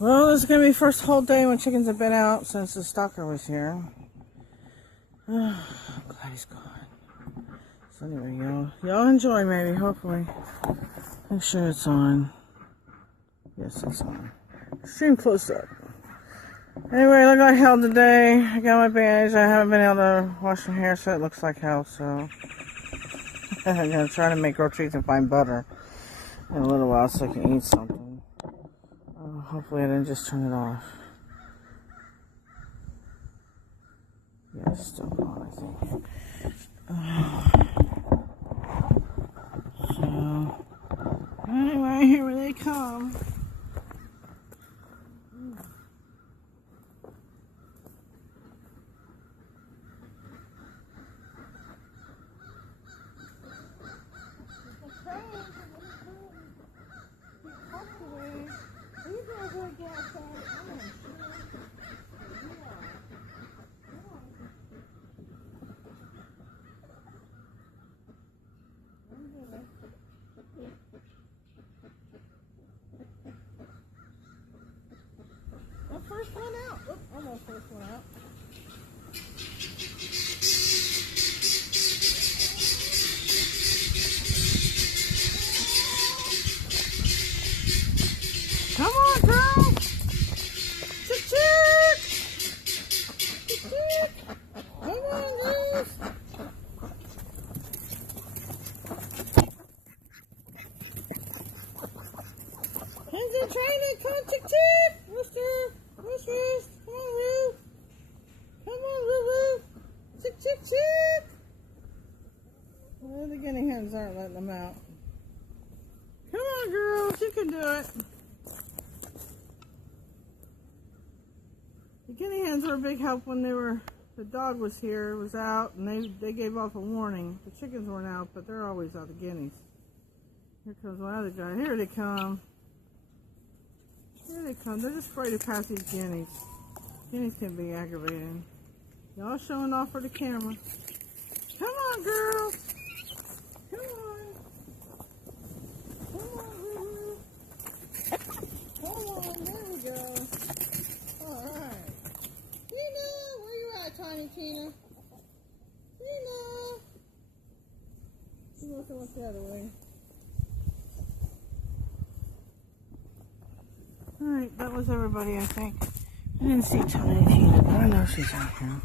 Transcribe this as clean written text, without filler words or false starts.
Well, this is going to be the first whole day when chickens have been out since the stalker was here. I'm glad he's gone. So anyway, y'all enjoy maybe, hopefully. Make sure it's on. Yes, it's on. Stream close up. Anyway, look like hell today. I got my bandage. I haven't been able to wash my hair, so it looks like hell, so. I'm going to try to make groceries and find butter in a little while so I can eat something. Hopefully I didn't just turn it off. Yeah, it's still on, I think. So, anyway, here they come. First one out. Oop, almost first one out. Come on, girl. Chick, chick. Chick, chick. Come on, girls. Hens in training. Come on, chick, chick. Rooster. Rooster. Come on, Roo. Come on, Roo Roo. Chick, chick, chick. Well, the guinea hens aren't letting them out. Come on, girls. You can do it. The guinea hens were a big help when the dog was here, was out, and they gave off a warning. The chickens weren't out, but they're always out, the guineas. Here comes my other guy. Here they come. Here they come. They're just afraid to pass these guineas. Guineas can be aggravating. Y'all showing off for the camera. Come on, girls. Come on. Come on, Roo. Come on. There we go. All right. Tina, where you at, Tiny Tina? Tina. She wants to look the other way. Alright, that was everybody, I think. I didn't see Tiny Tina, but I know she's out here.